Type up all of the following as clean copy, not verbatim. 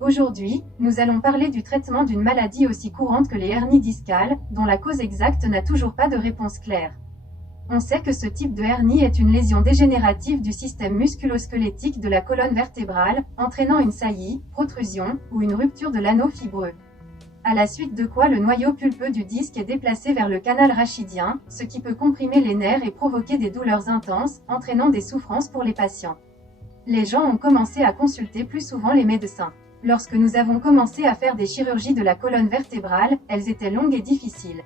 Aujourd'hui, nous allons parler du traitement d'une maladie aussi courante que les hernies discales, dont la cause exacte n'a toujours pas de réponse claire. On sait que ce type de hernie est une lésion dégénérative du système musculo-squelettique de la colonne vertébrale, entraînant une saillie, protrusion, ou une rupture de l'anneau fibreux. À la suite de quoi le noyau pulpeux du disque est déplacé vers le canal rachidien, ce qui peut comprimer les nerfs et provoquer des douleurs intenses, entraînant des souffrances pour les patients. Les gens ont commencé à consulter plus souvent les médecins. Lorsque nous avons commencé à faire des chirurgies de la colonne vertébrale, elles étaient longues et difficiles.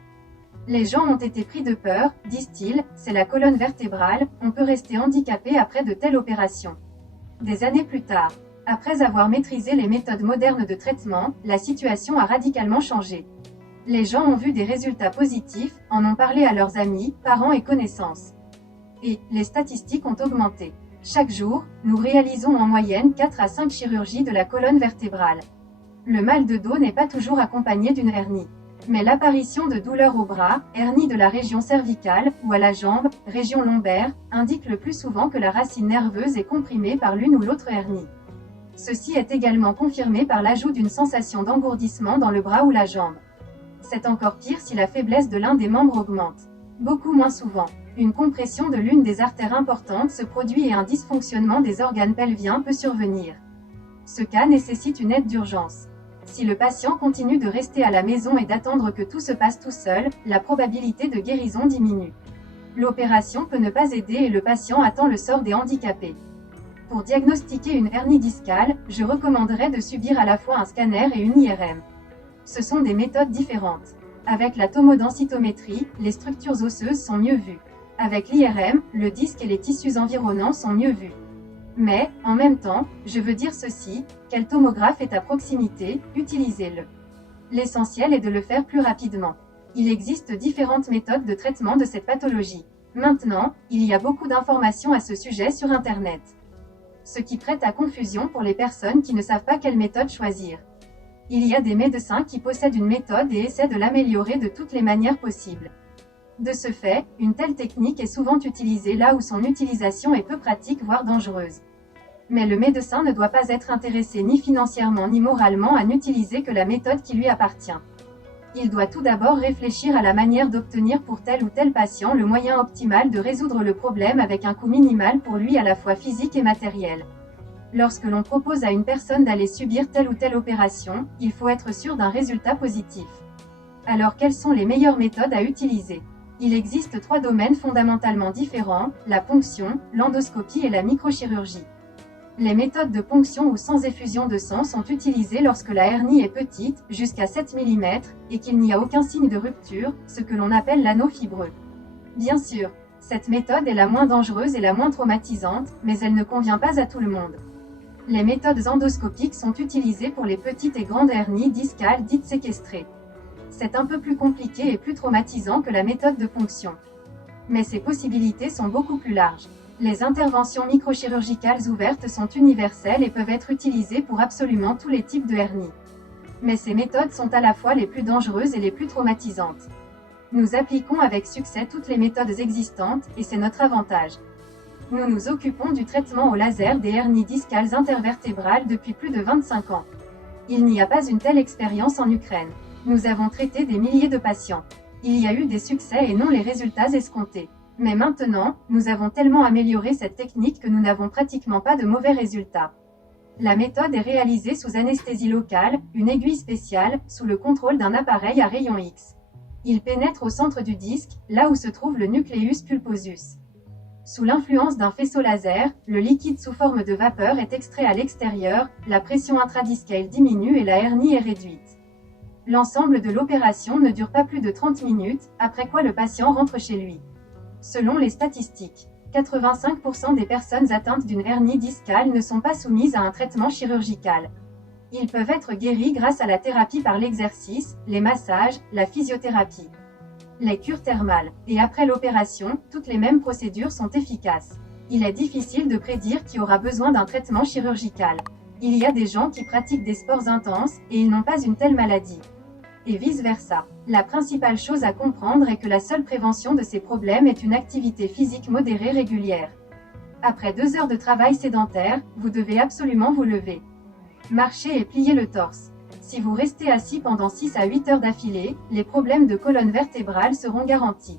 Les gens ont été pris de peur, disent-ils, c'est la colonne vertébrale, on peut rester handicapé après de telles opérations. Des années plus tard, après avoir maîtrisé les méthodes modernes de traitement, la situation a radicalement changé. Les gens ont vu des résultats positifs, en ont parlé à leurs amis, parents et connaissances. Et les statistiques ont augmenté. Chaque jour, nous réalisons en moyenne 4 à 5 chirurgies de la colonne vertébrale. Le mal de dos n'est pas toujours accompagné d'une hernie. Mais l'apparition de douleurs au bras, hernie de la région cervicale, ou à la jambe, région lombaire, indique le plus souvent que la racine nerveuse est comprimée par l'une ou l'autre hernie. Ceci est également confirmé par l'ajout d'une sensation d'engourdissement dans le bras ou la jambe. C'est encore pire si la faiblesse de l'un des membres augmente. Beaucoup moins souvent. Une compression de l'une des artères importantes se produit et un dysfonctionnement des organes pelviens peut survenir. Ce cas nécessite une aide d'urgence. Si le patient continue de rester à la maison et d'attendre que tout se passe tout seul, la probabilité de guérison diminue. L'opération peut ne pas aider et le patient attend le sort des handicapés. Pour diagnostiquer une hernie discale, je recommanderais de subir à la fois un scanner et une IRM. Ce sont des méthodes différentes. Avec la tomodensitométrie, les structures osseuses sont mieux vues. Avec l'IRM, le disque et les tissus environnants sont mieux vus. Mais, en même temps, je veux dire ceci, quel tomographe est à proximité, utilisez-le. L'essentiel est de le faire plus rapidement. Il existe différentes méthodes de traitement de cette pathologie. Maintenant, il y a beaucoup d'informations à ce sujet sur Internet. Ce qui prête à confusion pour les personnes qui ne savent pas quelle méthode choisir. Il y a des médecins qui possèdent une méthode et essaient de l'améliorer de toutes les manières possibles. De ce fait, une telle technique est souvent utilisée là où son utilisation est peu pratique voire dangereuse. Mais le médecin ne doit pas être intéressé ni financièrement ni moralement à n'utiliser que la méthode qui lui appartient. Il doit tout d'abord réfléchir à la manière d'obtenir pour tel ou tel patient le moyen optimal de résoudre le problème avec un coût minimal pour lui à la fois physique et matériel. Lorsque l'on propose à une personne d'aller subir telle ou telle opération, il faut être sûr d'un résultat positif. Alors quelles sont les meilleures méthodes à utiliser ? Il existe 3 domaines fondamentalement différents, la ponction, l'endoscopie et la microchirurgie. Les méthodes de ponction ou sans effusion de sang sont utilisées lorsque la hernie est petite, jusqu'à 7 mm, et qu'il n'y a aucun signe de rupture, ce que l'on appelle l'anneau fibreux. Bien sûr, cette méthode est la moins dangereuse et la moins traumatisante, mais elle ne convient pas à tout le monde. Les méthodes endoscopiques sont utilisées pour les petites et grandes hernies discales dites séquestrées. C'est un peu plus compliqué et plus traumatisant que la méthode de ponction. Mais ces possibilités sont beaucoup plus larges. Les interventions microchirurgicales ouvertes sont universelles et peuvent être utilisées pour absolument tous les types de hernies. Mais ces méthodes sont à la fois les plus dangereuses et les plus traumatisantes. Nous appliquons avec succès toutes les méthodes existantes, et c'est notre avantage. Nous nous occupons du traitement au laser des hernies discales intervertébrales depuis plus de 25 ans. Il n'y a pas une telle expérience en Ukraine. Nous avons traité des milliers de patients. Il y a eu des succès et non les résultats escomptés. Mais maintenant, nous avons tellement amélioré cette technique que nous n'avons pratiquement pas de mauvais résultats. La méthode est réalisée sous anesthésie locale, une aiguille spéciale, sous le contrôle d'un appareil à rayon X. Il pénètre au centre du disque, là où se trouve le nucleus pulposus. Sous l'influence d'un faisceau laser, le liquide sous forme de vapeur est extrait à l'extérieur, la pression intradiscale diminue et la hernie est réduite. L'ensemble de l'opération ne dure pas plus de 30 minutes, après quoi le patient rentre chez lui. Selon les statistiques, 85% des personnes atteintes d'une hernie discale ne sont pas soumises à un traitement chirurgical. Ils peuvent être guéris grâce à la thérapie par l'exercice, les massages, la physiothérapie, les cures thermales, et après l'opération, toutes les mêmes procédures sont efficaces. Il est difficile de prédire qui aura besoin d'un traitement chirurgical. Il y a des gens qui pratiquent des sports intenses, et ils n'ont pas une telle maladie. Et vice-versa. La principale chose à comprendre est que la seule prévention de ces problèmes est une activité physique modérée régulière. Après 2 heures de travail sédentaire, vous devez absolument vous lever. Marchez et pliez le torse. Si vous restez assis pendant 6 à 8 heures d'affilée, les problèmes de colonne vertébrale seront garantis.